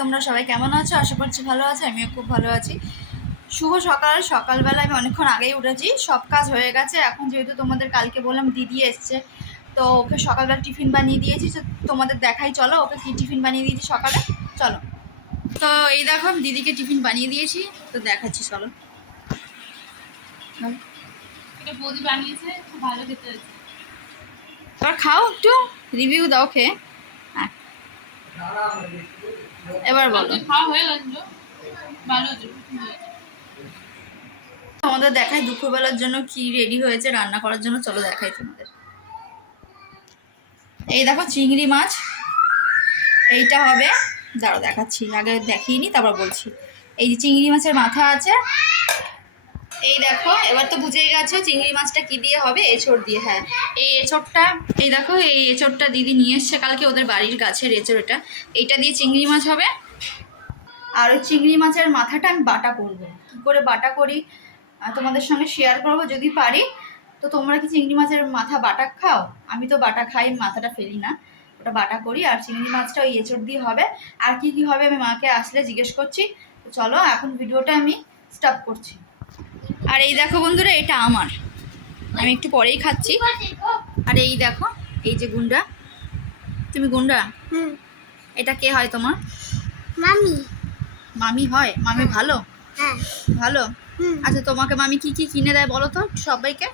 তোমরা সবাই কেমন আছো? আশা করছি ভালো আছো। আমিও খুব ভালো আছি। শুভ সকাল। সকালবেলা আমি অনেকক্ষণ আগেই উঠেছি, সব কাজ হয়ে গেছে। এখন যেহেতু তোমাদের কালকে বললাম দিদি এসছে, তো ওকে সকালবেলা টিফিন বানিয়ে দিয়েছি। তো তোমাদের দেখাই, চলো ওকে কি টিফিন বানিয়ে দিয়েছি সকালে। চলো, তো এই দেখো দিদিকে টিফিন বানিয়ে দিয়েছি, তো দেখাচ্ছি চলো। এটা বৌদি বানিয়েছে, খুব ভালো খেতে হয়েছে। এবার খাও, একটু রিভিউ দাও খেয়ে। হ্যাঁ, এবার বলো। খাওয়া হয়ে গেছিল, ভালো হয়েছে। তোমাদের দেখাই দুপুরবেলার জন্য কি রেডি হয়েছে রান্না করার জন্য। চলো দেখাই তোমাদের। এই দেখো চিংড়ি মাছ, এইটা হবে, দাঁড়াও দেখাচ্ছি, আগে দেখিয়ে তারপর বলছি। এই যে চিংড়ি মাছের মাথা আছে, এই দেখো। এবার তো বুঝেই গেছো চিংড়ি মাছটা কি দিয়ে হবে, এঁচড় দিয়ে। হ্যাঁ, এই এঁচড়টা, এই দেখো এই এঁচড়টা দিদি নিয়ে এসছে কালকে ওদের বাড়ির গাছের এঁচড়। এইটা দিয়ে চিংড়ি মাছ হবে। আর ওই চিংড়ি মাছের মাথাটা আমি বাটা করবো। কী করে বাটা করি তোমাদের সঙ্গে শেয়ার করবো যদি পারি। তো তোমরা কি চিংড়ি মাছের মাথা বাটা খাও? আমি তো বাটা খাই, মাথাটা ফেলি না, ওটা বাটা করি। আর চিংড়ি মাছটা ওই এঁচড় দিয়ে হবে। আর কি কি হবে আমি মাকে আসলে জিজ্ঞেস করছি। তো চলো এখন ভিডিওটা আমি স্টপ করছি। আর এই দেখো বন্ধুরা, এটা আমার, আমি একটু পরেই খাচ্ছি। আর এই দেখো, এই যে গুন্ডা, তুমি গুন্ডা, এটা কে হয় তোমার? মামি। মামি হয়? মামি ভালো? হ্যাঁ। ভালো। আচ্ছা, তোমাকে মামি কি কি কিনে দেয় বলো তো সবাইকে?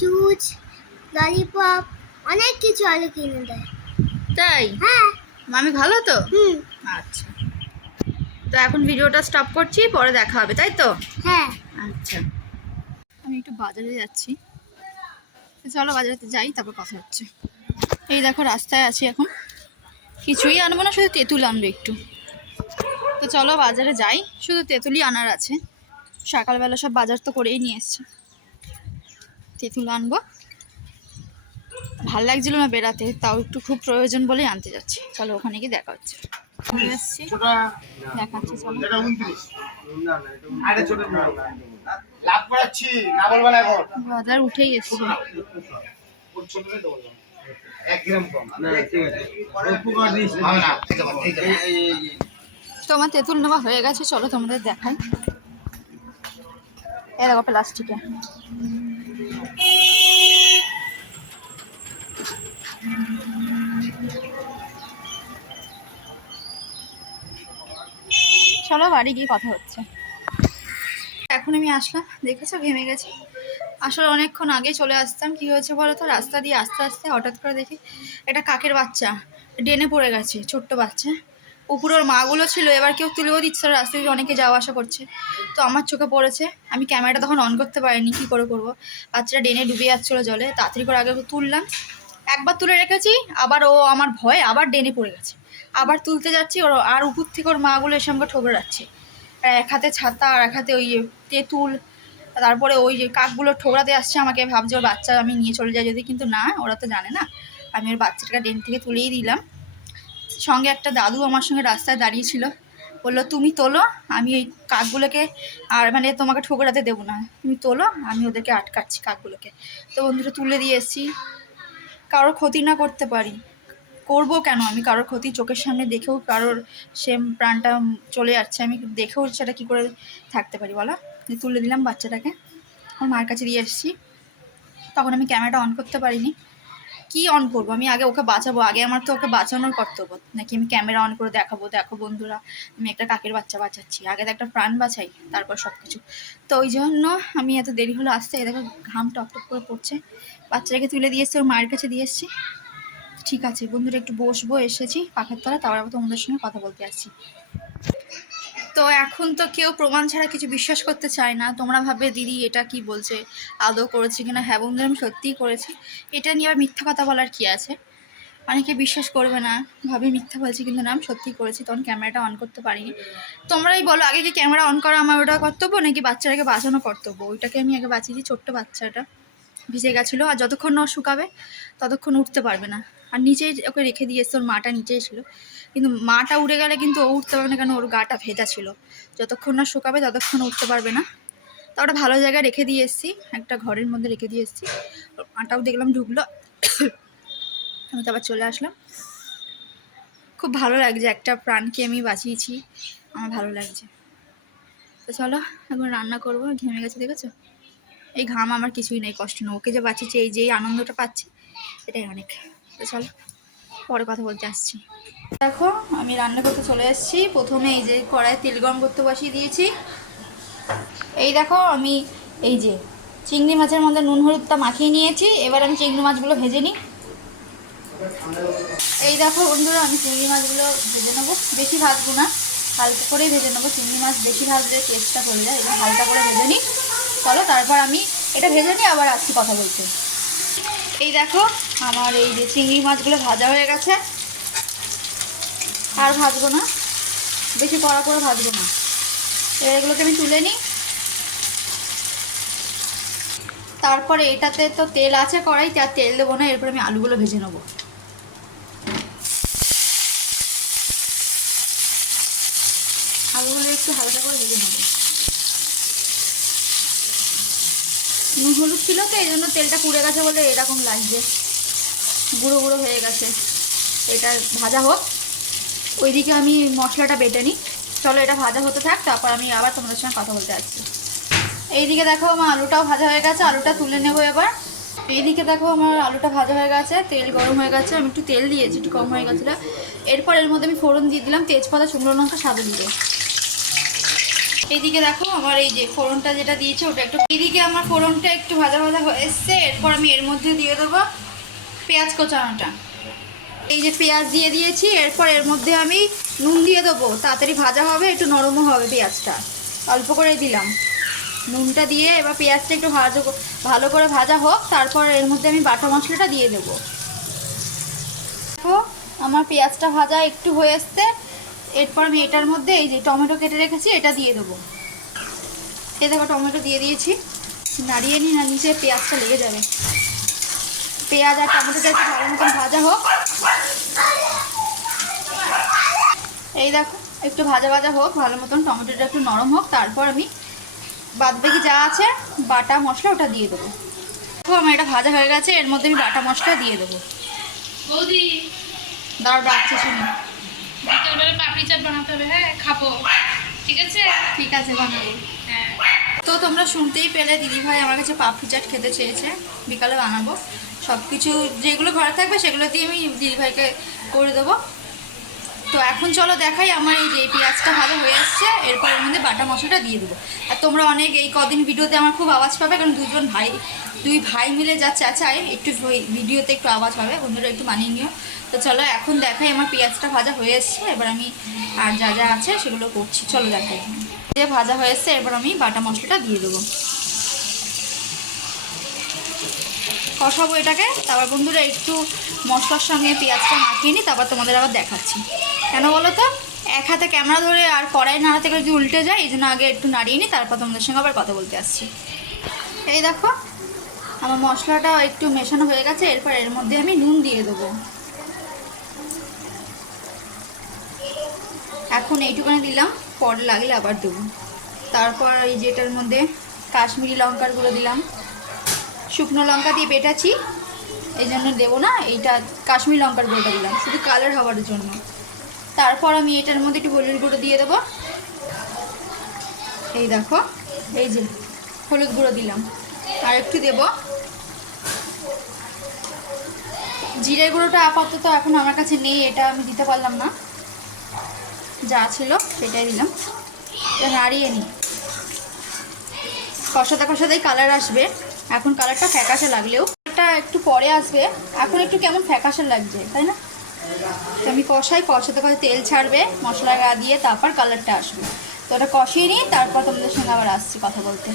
জুস, ললিপপ, অনেক কিছু আলু কিনে দেয়। তাই? হ্যাঁ। মামি ভালো তো? আচ্ছা, তো এখন ভিডিওটা স্টপ করছি, পরে দেখা হবে, তাই তো? হ্যাঁ। আচ্ছা, আমি একটু বাজারে যাচ্ছি, তো চলো বাজারে যাই, তারপর কথা হচ্ছে। এই দেখো রাস্তায় আছি এখন, কিছুই আনবো না, শুধু তেঁতুল আনবো একটু। তো চলো বাজারে যাই, শুধু তেঁতুলই আনার আছে। সকালবেলা সব বাজার তো করেই নিয়ে এসছি, তেঁতুল আনবো। ভাল লাগছিল না বেড়াতে, তাও একটু খুব প্রয়োজন বলেই আনতে যাচ্ছি। চলো ওখানে গিয়ে দেখা হচ্ছে। এসছি, দেখাচ্ছি চলো। বাজার উঠেই এসছি। তোমার তেঁতুল নেওয়া হয়ে গেছে, চলো তোমাদের দেখাই। এ দেখো প্লাস্টিকে। চলো বাড়ি গিয়ে কথা হচ্ছে। এখন আমি আসলাম, দেখেছো ঘেমে গেছি। আসলে অনেকক্ষণ আগে চলে আসতাম। কি হয়েছে বলো তো, রাস্তা দিয়ে আস্তে আস্তে হঠাৎ করে দেখি একটা কাকের বাচ্চা ডেনে পড়ে গেছে, ছোট্ট বাচ্চা। উপরে ওর মাগুলো ছিল, এবার কেউ তুলেও দিচ্ছে না, রাস্তা দিয়ে অনেকে যাওয়া আসা করছে। তো আমার চোখে পড়েছে, আমি ক্যামেরাটা তখন অন করতে পারিনি, কী করে করবো। বাচ্চাটা ডেনে ডুবে যাচ্ছিলো জলে, তাড়াতাড়ি করে আগে তুললাম। একবার তুলে রেখেছি, আবার ও আমার ভয়ে আবার ডেনে পড়ে গেছে। আবার তুলতে যাচ্ছি, ওর আর উপর থেকে ওর মাগুলো এসে আমাকে ঠোকরে যাচ্ছে। আর এক হাতে ছাতা আর এক হাতে ওই তেঁতুল, তারপরে ওই যে কাকগুলো ঠোকরাতে আসছে আমাকে, ভাবছে ওর বাচ্চা আমি নিয়ে চলে যাই যদি, কিন্তু না, ওরা তো জানে না। আমি ওর বাচ্চাটাকে ডেন থেকে তুলেই দিলাম। সঙ্গে একটা দাদু আমার সঙ্গে রাস্তায় দাঁড়িয়েছিল, বললো তুমি তোলো, আমি ওই কাকগুলোকে আর মানে তোমাকে ঠোকরাতে দেবো না, তুমি তোলো, আমি ওদেরকে আটকাচ্ছি কাকগুলোকে। তো বন্ধুরা তুলে দিয়ে এসেছি, কারোর ক্ষতি না করতে পারি, করবো কেন আমি কারোর ক্ষতি? চোখের সামনে দেখেও কারোর সে প্রাণটা চলে যাচ্ছে, আমি দেখেও সেটা কী করে থাকতে পারি বলো? তুলে দিলাম বাচ্চাটাকে, আমার মার কাছে দিয়ে এসেছি। তখন আমি ক্যামেরাটা অন করতে পারিনি। কি অন করবো আমি? আগে ওকে বাঁচাবো, আগে আমার তো ওকে বাঁচানোর কর্তব্য, নাকি আমি ক্যামেরা অন করে দেখাবো দেখো বন্ধুরা আমি একটা কাকের বাচ্চা বাঁচাচ্ছি? আগে তো একটা প্রাণ বাঁচাই, তারপর সব কিছু। তো ওই জন্য আমি এত দেরি হলো আসতে। দেখো ঘাম টপটপ করে পড়ছে। বাচ্চাটাকে তুলে দিয়ে এসছি, ওর মায়ের কাছে দিয়ে এসছি। ঠিক আছে বন্ধুরা, একটু বসবো, এসেছি পাখার তলা, তারপর আবার তোমাদের সঙ্গে কথা বলতে আসছি। তো এখন তো কেউ প্রমাণ ছাড়া কিছু বিশ্বাস করতে চায় না। তোমরা ভাববে দিদি এটা কি বলছে, আদৌ করেছি কিনা? হ্যাঁ বন্ধুরা, আমি সত্যিই করেছি। এটা নিয়ে আবার মিথ্যা কথা বলার কি আছে? অনেকে বিশ্বাস করবে না, ভাবে মিথ্যা বলছি, কিন্তু না, আমি সত্যিই করেছি। তখন ক্যামেরাটা অন করতে পারিনি। তোমরাই বলো, আগে কি ক্যামেরা অন করা আমার ওটা কর্তব্য, নাকি বাচ্চাটাকে বাঁচানো কর্তব্য? ওইটাকে আমি আগে বাঁচিয়েছি। ছোট্ট বাচ্চাটা ভিজে গেছিলো, আর যতক্ষণ না শুকাবে ততক্ষণ উঠতে পারবে না। আর নিচেই ওকে রেখে দিয়ে এসছে, ওর মাটা নিচেই ছিল, কিন্তু মাটা উড়ে গেলে কিন্তু ও উঠতে পারবে না, কারণ ওর গাটা ভেজা ছিল। যতক্ষণ না শুকাবে ততক্ষণ উঠতে পারবে না। তা ওটা ভালো জায়গায় রেখে দিয়ে এসেছি, একটা ঘরের মধ্যে রেখে দিয়ে এসেছি। মাটাও দেখলাম ঢুকলো, আমি তো আবার চলে আসলাম। খুব ভালো লাগছে, একটা প্রাণকে আমি বাঁচিয়েছি, আমার ভালো লাগছে। তো চলো এখন রান্না করবো। ঘেমে গেছে দেখেছো, এই ঘাম আমার কিছুই নেই, কষ্ট নেই, ওকে যে বাঁচিয়েছি, এই যে আনন্দটা পাচ্ছি এটাই অনেক। তো চলো পরে কথা বলতে আসছি। দেখো আমি রান্না করতে চলে এসেছি। প্রথমে এই যে কড়াই তেল গরম করতে বসিয়ে দিয়েছি। এই দেখো আমি এই যে চিংড়ি মাছের মধ্যে নুন হলুদটা মাখিয়ে নিয়েছি। এবার আমি চিংড়ি মাছগুলো ভেজে নিই। এই দেখো বন্ধুরা, আমি চিংড়ি মাছগুলো ভেজে নেবো, বেশি ভাজবো না, হালকা করেই ভেজে নেবো। চিংড়ি মাছ বেশি ভাজলে টেস্টটা চলে যায়, এটা হালকা করে ভেজে নিই। চলো তারপর আমি এটা ভেজে নিই, আবার আসছি কথা বলতে। এই দেখো আমার এই যে চিংড়ি মাছগুলো ভাজা হয়ে গেছে, আর ভাজবো না, বেশি কড়া করে ভাজবো না। এবার এগুলোকে আমি তুলে নিই। তারপরে এটাতে তো তেল আছে কড়াইতে, আর তেল দেবো না, এরপর আমি আলুগুলো ভেজে নেবো। আলুগুলো একটু হালকা করে ভেজে নেবো। নুন হলুদ ছিল তো এই জন্য তেলটা পুড়ে গেছে বলে এরকম লাগছে, গুঁড়ো গুঁড়ো হয়ে গেছে। এটা ভাজা হোক, ওইদিকে আমি মশলাটা বেটে নিই। চলো এটা ভাজা হতে থাক, তারপর আমি আবার তোমাদের সঙ্গে কথা বলতে আসছি। এইদিকে দেখো আমার আলুটাও ভাজা হয়ে গেছে, আলুটা তুলে নেবো এবার। এইদিকে দেখো আমার আলুটা ভাজা হয়ে গেছে, তেল গরম হয়ে গেছে, আমি একটু তেল দিয়েছি, একটু কম হয়ে গেছিলো। এরপর এর মধ্যে আমি ফোড়ন দিয়ে দিলাম, তেজপাতা, শুকনো লঙ্কা, সাদা জিরে। এইদিকে দেখো আমার এই যে ফোড়নটা যেটা দিয়েছে ওটা একটু, এইদিকে আমার ফোড়নটা একটু ভাজা ভাজা হয়ে এসছে। এরপর আমি এর মধ্যে দিয়ে দেবো পেঁয়াজ কোচানোটা। এই যে পেঁয়াজ দিয়ে দিয়েছি, এরপর এর মধ্যে আমি নুন দিয়ে দেবো, তাড়াতাড়ি ভাজা হবে, একটু নরমও হবে পেঁয়াজটা, অল্প করে দিলাম নুনটা দিয়ে। এবার পেঁয়াজটা একটু ভালো করে ভাজা হোক, তারপর এর মধ্যে আমি বাটা মশলাটা দিয়ে দেবো। দেখো আমার পেঁয়াজটা ভাজা একটু হয়ে এসছে। এরপর আমি এটার মধ্যে এই যে টমেটো কেটে রেখেছি এটা দিয়ে দেবো। এই দেখো টমেটো দিয়ে দিয়েছি, নাড়িয়ে নিই, না নিচে পেঁয়াজটা লেগে যাবে। পেঁয়াজ আর টমেটোটা একটু ভালো মতন ভাজা হোক। এই দেখো একটু ভাজা ভাজা হোক ভালো মতন, টমেটোটা একটু নরম হোক, তারপর আমি বাদবাকি যা আছে বাটা মশলা ওটা দিয়ে দেবো। দেখো আমার এটা ভাজা হয়ে গেছে, এর মধ্যে আমি বাটা মশলা দিয়ে দেবো। বৌদি দাঁড় ডাকছি শুনি। বিকেলবেলা পাপড়ি চাট বানাতে হবে, হ্যাঁ খাবো, ঠিক আছে? ঠিক আছে বানাবো। হ্যাঁ তো তোমরা শুনতেই পেলে, দিদিভাই আমার কাছে পাপড়ি চাট খেতে চেয়েছে, বিকালে বানাবো। সব কিছু যেগুলো ঘরে থাকবে সেগুলো দিয়ে আমি দিদিভাইকে করে দেবো। তো এখন চলো দেখাই আমার এই যে পেঁয়াজটা ভালো হয়ে আসছে, এরপর এর মধ্যে বাটা মশলাটা দিয়ে দেবো। আর তোমরা অনেক এই কদিন ভিডিওতে আমার খুব আওয়াজ পাবে, কারণ দুই ভাই মিলে যা চেঁচায়, একটু ভিডিওতে একটু আওয়াজ হবে, বন্ধুরা একটু মানিয়ে নিও। তো চলো এখন দেখাই আমার পেঁয়াজটা ভাজা হয়ে এসছে, এবার আমি আর যা যা আছে সেগুলো করছি, চলো দেখাই। যে ভাজা হয়ে এসছে এরপর আমি বাটা মশলাটা দিয়ে দেবো, কষাবো এটাকে। তারপর বন্ধুরা একটু মশলার সঙ্গে পেঁয়াজটা মাখিয়ে নিই, তারপর তোমাদের আবার দেখাচ্ছি। কেন বলো তো, এক হাতে ক্যামেরা ধরে আর কড়াই নাড়াতে গেলে যদি উল্টে যায়, এই জন্য আগে একটু নাড়িয়ে নিই, তারপর তোমাদের সঙ্গে আবার কথা বলতে আসছি। এই দেখো আমার মশলাটা একটু মেশানো হয়ে গেছে, এরপর এর মধ্যে আমি নুন দিয়ে দেবো। এখন এইটুখানি দিলাম, পরে লাগলে আবার দেবো। তারপর এই যেটার মধ্যে কাশ্মীরি লঙ্কার গুঁড়ো দিলাম, শুকনো লঙ্কা দিয়ে বেটাছি এই জন্য দেবো না, এইটা কাশ্মীরি লঙ্কার গুঁড়োটা দিলাম শুধু কালার হওয়ার জন্য। তারপর আমি এটার মধ্যে একটু হলুদ গুঁড়ো দিয়ে দেবো। এই দেখো এই যে হলুদ গুঁড়ো দিলাম, আর একটু দেবো জিরে গুঁড়োটা, আপাতত এখন আমার কাছে নেই, এটা আমি দিতে পারলাম না, যা ছিল সেটাই দিলাম। এটা নাড়িয়ে নিই, কষাতে কষাতেই কালার আসবে। এখন কালারটা ফ্যাকাশে লাগলেও এটা একটু পরে আসবে, এখন একটু কেমন ফ্যাকাশে লাগছে তাই না? তো আমি কষাতে কষাতে তেল ছাড়বে মশলা গা দিয়ে, তারপর কালারটা আসবে। তো ওটা কষিয়ে নিই, তারপর তোমাদের সঙ্গে আবার আসছি কথা বলতে।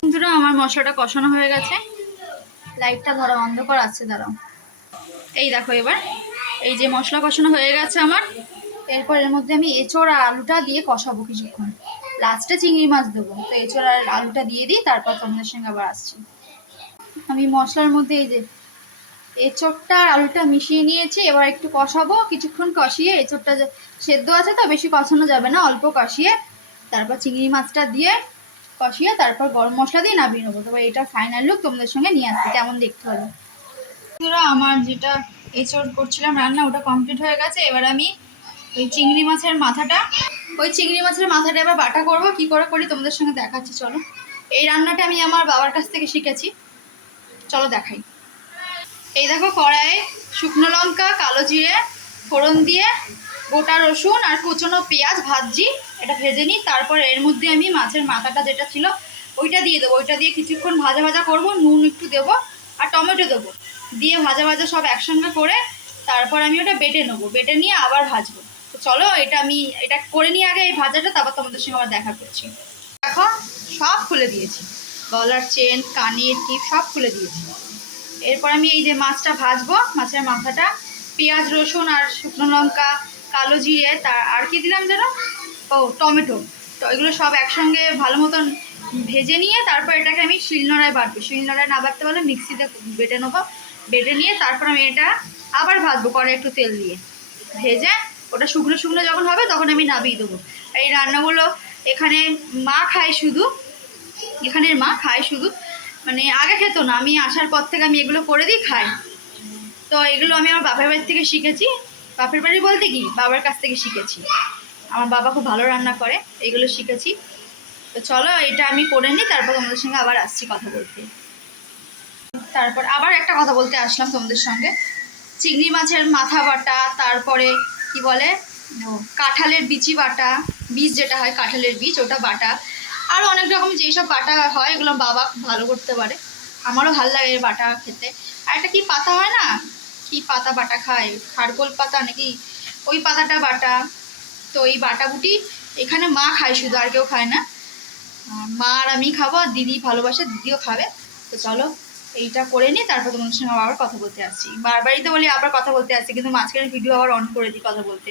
বন্ধুরা আমার মশলাটা কষানো হয়ে গেছে, লাইটটা ধরো অন্ধকার আসছে, দাঁড়াও। এই দেখো এবার এই যে মশলা কষানো হয়ে গেছে আমার, এরপর এর মধ্যে আমি এঁচোড় আর আলুটা দিয়ে কষাবো কিছুক্ষণ, লাস্টে চিংড়ি মাছ দেবো। তো এঁচোড় আর আলুটা দিয়ে দিই, তারপর তোমাদের সঙ্গে আবার আসছি। আমি মশলার মধ্যে এই যে এঁচোড়টা আর আলুটা মিশিয়ে নিয়েছি, এবার একটু কষাবো কিছুক্ষণ, কষিয়ে এঁচোড়টা সেদ্ধ আছে তো বেশি কষানো যাবে না, অল্প কষিয়ে তারপর চিংড়ি মাছটা দিয়ে কষিয়ে তারপর গরম মশলা দিয়ে নামিয়ে নেবো। তবে এটা ফাইনাল লুক তোমাদের সঙ্গে নিয়ে আসছি, কেমন দেখতে হবে। আমার যেটা এঁচড় করছিলাম রান্না, ওটা কমপ্লিট হয়ে গেছে। এবার আমি ওই চিংড়ি মাছের মাথাটা এবার বাটা করব। কি করে করি তোমাদের সঙ্গে দেখাচ্ছি, চলো। এই রান্নাটা আমি আমার বাবার কাছ থেকে শিখেছি, চলো দেখাই। এই দেখো, কড়াইয়ে শুকনো লঙ্কা, কালো জিরে ফোড়ন দিয়ে গোটা রসুন আর কুচনো পেঁয়াজ ভাজছি। এটা ভেজে নিই, তারপর এর মধ্যে আমি মাছের মাথাটা যেটা ছিল ওইটা দিয়ে দেবো। ওইটা দিয়ে কিছুক্ষণ ভাজা ভাজা করব, নুন একটু দেবো আর টমেটো দেবো, দিয়ে ভাজা ভাজা সব একসঙ্গে করে তারপর আমি ওটা বেটে নেবো, বেটে নিয়ে আবার ভাজবো। তো চলো, এটা করে নিয়ে আগে এই ভাজাটা, তারপর তোমাদের সঙ্গে আবার দেখা করছি। দেখো, সব খুলে দিয়েছি, গলার চেন, কানের টিপ সব খুলে দিয়েছি। এরপর আমি এই যে মাছটা ভাজবো, মাছের মাথাটা পেঁয়াজ রসুন আর শুকনো লঙ্কা, কালো জিরে, আর কি দিলাম যেন, ও টমেটো, তো এগুলো সব একসঙ্গে ভালো মতন ভেজে নিয়ে তারপর এটাকে আমি শিলনোড়ায় বাটবো। শিলনোড়ায় না বাটতে পারলে মিক্সিতে বেটে নেবো। বেটে নিয়ে তারপর আমি এটা আবার ভাজবো, করে একটু তেল দিয়ে ভেজে ওটা শুকনো শুকনো যখন হবে তখন আমি নামিয়ে দেবো। এই রান্নাগুলো এখানে মা খায় শুধু, এখানের মা খায় শুধু, মানে আগে খেত না, আমি আসার পর থেকে আমি এগুলো করে দিই, খাই। তো এগুলো আমি আমার বাপের বাড়ি থেকে শিখেছি। বাপের বাড়ি বলতে কি, বাবার কাছ থেকে শিখেছি। আমার বাবা খুব ভালো রান্না করে, এগুলো শিখেছি। তো চলো, এটা আমি করে নিই, তারপর তোমাদের সঙ্গে আবার আসছি কথা বলতে। তারপর আবার একটা কথা বলতে আসলাম তোমাদের সঙ্গে। চিংড়ি মাছের মাথা বাটা, তারপরে কি বলে, কাঁঠালের বিচি বাটা, বীজ যেটা হয় কাঁঠালের বীজ, ওটা বাটা, আর অনেক রকম যেসব বাটা হয় এগুলো বাবা খুব ভালো করতে পারে, আমারও ভালো লাগে এর বাটা খেতে। আর একটা কি পাতা হয় না, কি পাতা বাটা খায়, খারকোল পাতা নাকি, ওই পাতাটা বাটা। তো এই বাটা বুটি এখানে মা খায় শুধু, আর কেউ খায় না। মা আর আমি খাবো, আর দিদি ভালোবাসে, দিদিও খাবে। তো চলো, এইটা করে নিই, তারপর তোমাদের সঙ্গে আবার কথা বলতে আসছি। বারবারই তো বলি আবার কথা বলতে আসছি, কিন্তু মাঝখানে ভিডিও আবার অন করে দিই কথা বলতে।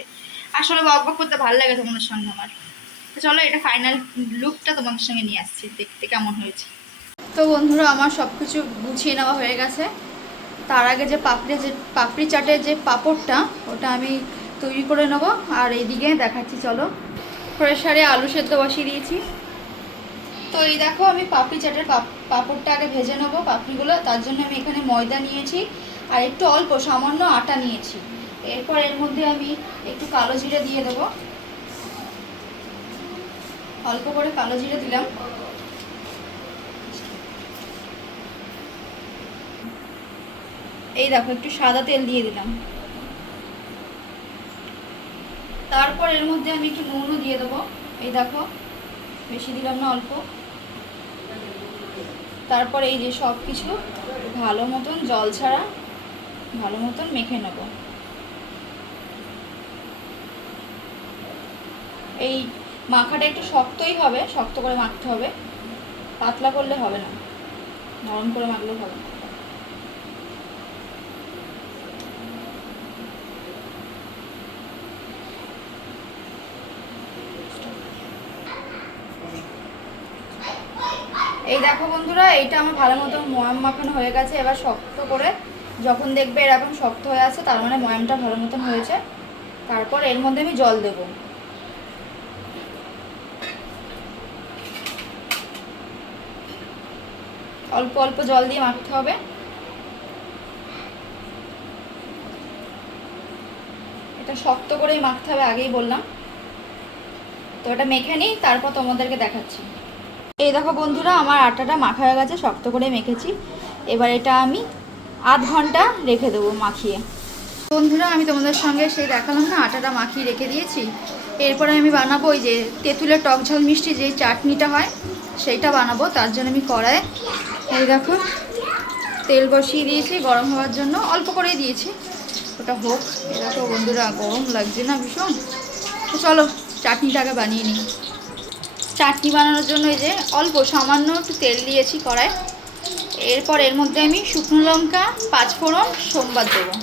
আসলে বক বক করতে ভালো লাগে তোমাদের সঙ্গে আমার। তো চলো, এটা ফাইনাল লুকটা তোমাদের সঙ্গে নিয়ে আসছি, দেখতে কেমন হয়েছে। তো বন্ধুরা, আমার সব কিছু গুছিয়ে নেওয়া হয়ে গেছে। তার আগে যে পাপড়ি চাটের যে পাঁপড়টা, ওটা আমি তৈরি করে নেব। আর এইদিকে দেখাচ্ছি, চলো। প্রেসারে আলু সেদ্ধ বসিয়ে দিয়েছি। তো এই দেখো, আমি পাপড়ি চাটের পাঁপড়টা আগে ভেজে নেবো, পাপড়িগুলো। তার জন্য আমি এখানে ময়দা নিয়েছি আর একটু অল্প সামান্য আটা নিয়েছি। এরপর এর মধ্যে আমি একটু কালো জিরে দিয়ে দেবো, অল্প করে কালো জিরে দিলাম। এই দেখো, একটু সাদা তেল দিয়ে দিলাম। তারপর এর মধ্যে আমি একটু নুনও দিয়ে দেবো, এই দেখো, বেশি দিলাম না, অল্প। তারপর এই যে সব কিছু ভালো মতন জল ছাড়া ভালো মতন মেখে নেব। এই মাখাটা একটু শক্তই হবে, শক্ত করে মাখতে হবে, পাতলা করলে হবে না, নরম করে মাখলে হবে। এই দেখো বন্ধুরা, এইটা আমার ভালো মতন ময়াম মাখানো হয়ে গেছে। এবার শক্ত করে যখন দেখবে এরকম শক্ত হয়ে আছে, তার মানে ময়ামটা ভালো মতন হয়েছে। তারপর এর মধ্যে আমি জল দেব, অল্প অল্প জল দিয়ে মাখতে হবে। এটা শক্ত করেই মাখতে হবে, আগেই বললাম। তো এটা মেখে নিই, তারপর তোমাদেরকে দেখাচ্ছি। এই দেখো বন্ধুরা, আমার আটাটা মাখা হয়ে গেছে, শক্ত করে মেখেছি। এবার এটা আমি আধ ঘন্টা রেখে দেবো মাখিয়ে। বন্ধুরা, আমি তোমাদের সঙ্গে সেই দেখালাম না, আটাটা মাখিয়ে রেখে দিয়েছি। এরপরে আমি বানাবো ওই যে তেঁতুলের টক ঝাল মিষ্টি যে চাটনিটা হয়, সেইটা বানাবো। তার জন্য আমি কড়াইয়ে এই দেখো তেল বসিয়ে দিয়েছি গরম হওয়ার জন্য, অল্প করেই দিয়েছি, ওটা হোক। এই দেখো বন্ধুরা, গরম লাগছে না ভীষণ? তো চলো, চাটনিটাকে বানিয়ে নিই। চাটনি বানানোর জন্য এই যে অল্প সামান্য একটু তেল দিয়েছি কড়ায়। এরপর এর মধ্যে আমি শুকনো লঙ্কা, পাঁচফোড়ন, সোমবার দেবো।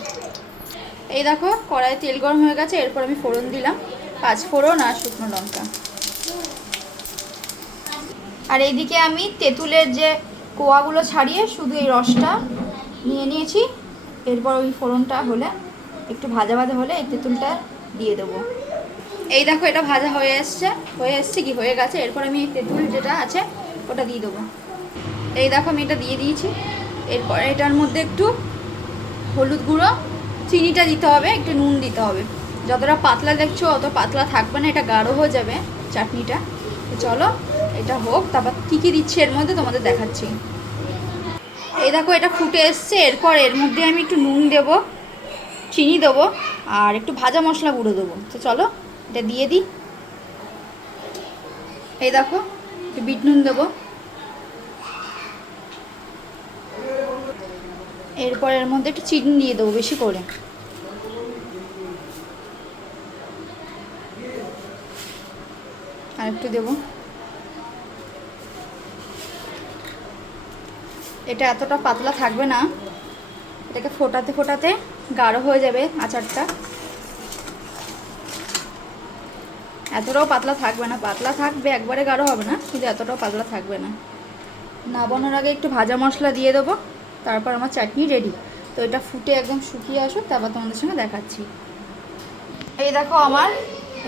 এই দেখো, কড়াইয়ে তেল গরম হয়ে গেছে। এরপর আমি ফোড়ন দিলাম, পাঁচফোড়ন আর শুকনো লঙ্কা। আর এইদিকে আমি তেঁতুলের যে কোয়াগুলো ছাড়িয়ে শুধু এই রসটা নিয়ে নিয়েছি। এরপর ওই ফোড়নটা হলে, একটু ভাজা ভাজা হলে এই তেঁতুলটা দিয়ে দেবো। এই দেখো, এটা ভাজা হয়ে এসছে কি হয়ে গেছে। এরপর আমি এই তেঁতুল যেটা আছে ওটা দিয়ে দেবো। এই দেখো, আমি এটা দিয়ে দিয়েছি। এরপর এটার মধ্যে একটু হলুদ গুঁড়ো চিনিটা দিতে হবে, একটু নুন দিতে হবে। যতটা পাতলা দেখছো অত পাতলা থাকবে না, এটা গাঢ় হয়ে যাবে চাটনিটা। তো চলো এটা হোক, তারপর কী কী দিচ্ছি এর মধ্যে তোমাদের দেখাচ্ছি। এই দেখো এটা ফুটে এসছে। এরপর এর মধ্যে আমি একটু নুন দেবো, চিনি দেবো, আর একটু ভাজা মশলা গুঁড়ো দেবো। তো চলো এটা দিয়ে দিই। এই দেখো একটু বিট নুন দেবো। এরপর এর মধ্যে একটু চিনি দিয়ে দেবো বেশি করে। আর একটু দেবো। এটা এতটা পাতলা থাকবে না, এটাকে ফোটাতে ফোটাতে গাঢ় হয়ে যাবে আচারটা। এতটাও পাতলা থাকবে না, পাতলা থাকবে, একবারে গাঢ় হবে না, কিন্তু এতটাও পাতলা থাকবে না। নামানোর আগে একটু ভাজা মশলা দিয়ে দেবো, তারপর আমার চাটনি রেডি। তো এটা ফুটে একদম শুকিয়ে আসুক, তারপর তোমাদের সঙ্গে দেখাচ্ছি। এই দেখো আমার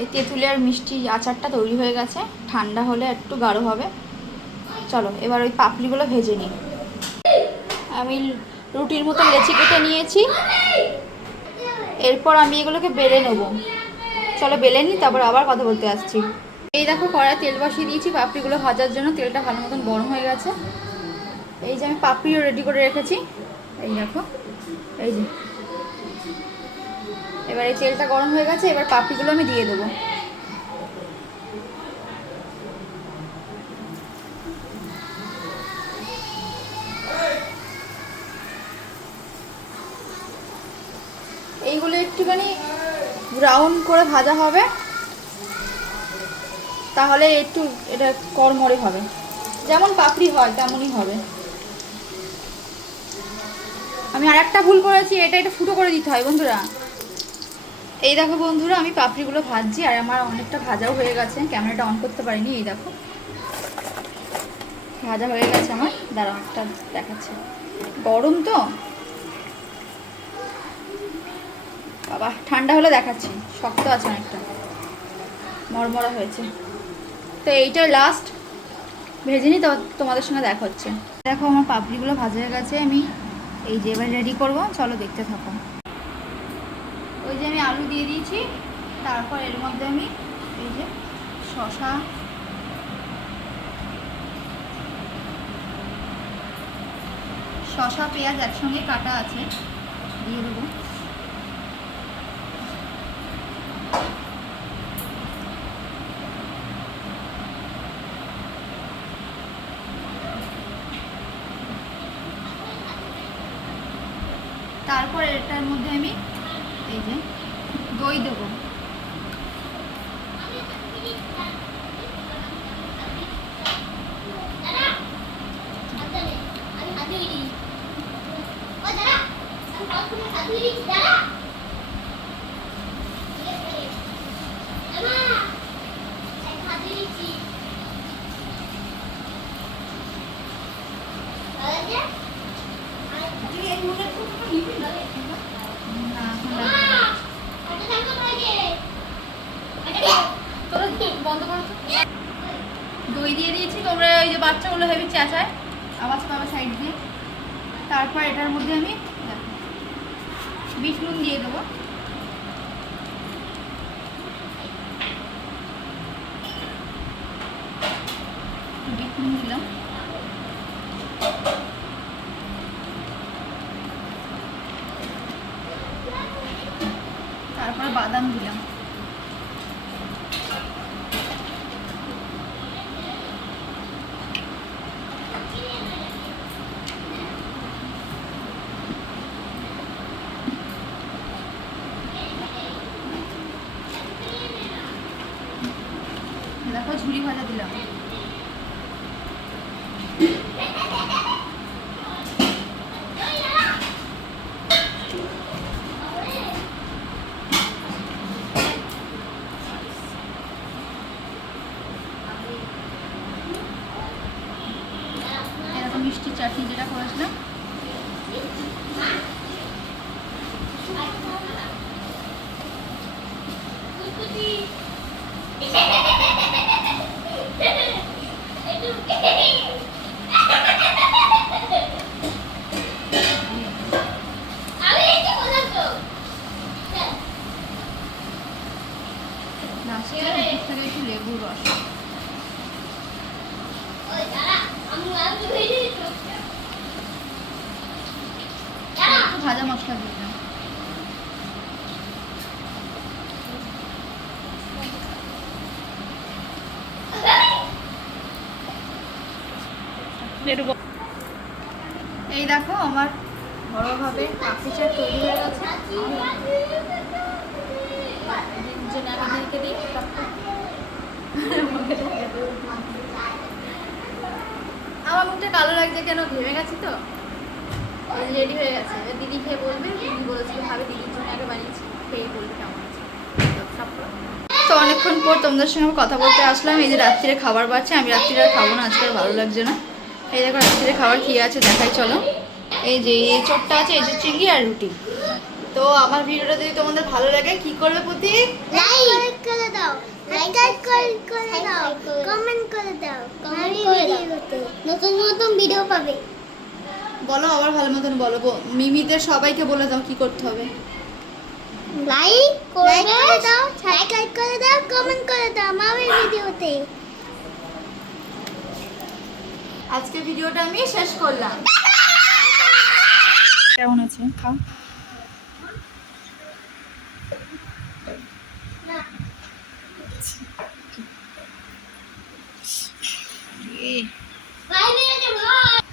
এই তেঁতুলের মিষ্টি আচারটা তৈরি হয়ে গেছে। ঠান্ডা হলে একটু গাঢ় হবে। চলো এবার ওই পাপড়িগুলো ভেজে নিই। আমি রুটির মতো লেচি কেটে নিয়েছি। এরপর আমি এগুলোকে বেলে নেবো। চলো বেলে নিই, তারপর আবার কথা বলতে আসছি। এই দেখো কড়াই তেল বসিয়ে দিয়েছি পাপড়িগুলো ভাজার জন্য। তেলটা ভালো মতন গরম হয়ে গেছে। এই যে আমি পাপড়িও রেডি করে রেখেছি, এই দেখো, এই যে। এবার এই তেলটা গরম হয়ে গেছে, এবার পাপড়িগুলো আমি দিয়ে দেবো। এইগুলো একটুখানি ব্রাউন করে ভাজা হবে, তাহলে একটু এটা কড়মড়ে হবে। যেমন পাপড়ি হয় তেমনই হবে। আমি আর একটা ভুল করেছি, এটা ফুটো করে দিতে হয় বন্ধুরা। এই দেখো বন্ধুরা আমি পাপড়িগুলো ভাজছি, আর আমার অনেকটা ভাজাও হয়ে গেছে। ক্যামেরাটা অন করতে পারিনি। এই দেখো ভাজা হয়ে গেছে আমার। দাঁড়াও একটা দেখাচ্ছে, গরম তো বাবা, ঠান্ডা হলে দেখাচ্ছি। শক্ত আছে অনেকটা, মরমরা হয়েছে। তো এইটাই লাস্ট, ভেজে নিই, তো তোমাদের সঙ্গে দেখা হচ্ছে। দেখো আমার পাপড়িগুলো ভাজা হয়ে গেছে। আমি এই যে এবার রেডি করবো, চলো দেখতে থাকো। ওই যে আমি আলু দিয়ে দিয়েছি, তারপর এর মধ্যে আমি এই যে শসা পেঁয়াজ একসঙ্গে কাটা আছে, দিয়ে দেবো। তারপর এটার মধ্যে আমি এই যে দই দেবো। দই দিয়ে দিয়েছি। তোমরা ওই যে বাচ্চাগুলো হেবি চেঁচায়, আওয়াজ পাবে সাইড দিয়ে। তারপর এটার মধ্যে আমি বিট নুন দিয়ে দেবো। বিট নুন দিলাম। তারপরে বাদাম দিলাম। দেখো ঝুড়ি ভাজা দিলাম। এরকম মিষ্টি চাটনি যেটা করেছিলাম, একটু লেবুর রস, একটু ভাজা মশলা দিয়ে দিলাম। এই দেখো আমার বড়োভাবে পাপড়ি চাট তৈরি হয়ে গেছে। আমার মুখটা কালো লাগছে কেন, ঘেমে গেছি তো। রেডি হয়ে গেছে, এবার দিদি খেয়ে বলবে, দিদি বলেছিল ভাবে দিদির জন্য আগে বানিয়েছি, খেয়ে বলবে কেমন আছে। তো অনেকক্ষণ পর তোমাদের সঙ্গে কথা বলতে আসলাম। এই যে রাত্রিরে খাবার পাচ্ছে, আমি রাত্রিরে আর খাবো না, আজকে আর ভালো লাগছে না। এই দেখো রাত্রিরে খাবার খেয়ে আছে, দেখাই চলো। এই যে এই চোটটা আছে, এই যে চিংড়ি আর রুটি। তো আমার ভিডিওটা যদি তোমাদের ভালো লাগে কি করবে প্রতি, লাইক করে দাও, লাইক করে দাও, কমেন্ট করে দাও, নতুন নতুন ভিডিও পাবে। বলো আবার ভালো মতন বলো, মিমিদের সবাইকে বলে দাও কি করতে হবে। লাইক করে দাও, সাবস্ক্রাইব করে দাও, কমেন্ট করে দাও মামির ভিডিওতে। আজকে ভিডিওটা আমি শেষ করলাম। কেমন আছে খাও।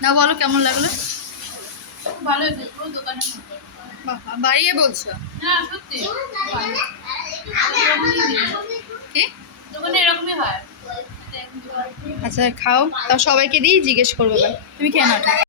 না বলো কেমন লাগলো। ভালো হয়েছে, পুরো দোকানের মতো। বাবা বাড়িয়ে বলছো না সত্যি কি? দোকানে এরকমই হয়। আচ্ছা খাও, তাও সবাইকে দিই জিজ্ঞেস করবো, তুমি খেয়ে নাও।